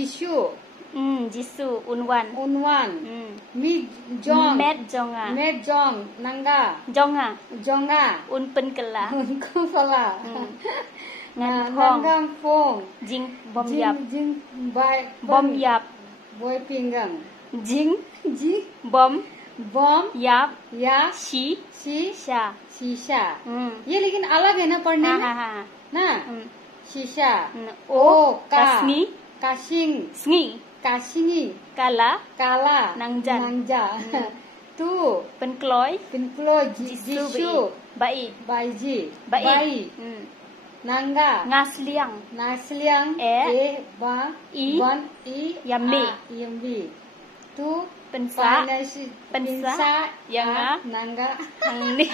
Jisoo Jisu Unwan Unwan Mi Jong Met Jonga Met Jong Nangga Jonga Un Penkela Unkala Ngan Phong Nangang Phong Jing Bom Yap Jing Bai Bom Yap Boy Pinggang Jing Jing Bom Yap she Sha शीशा ये लेकिन अलग है ना पढ़ने में ना शीशा ओ Kasni काशिंग Sngi काशिंगी Kala काला Nangja तू Penkloy पिंपलो जिसु बाईजी बाई नंगा नासलियांग बा वन यम्बी तू Pensa Pensa Yang Nangga Hang ni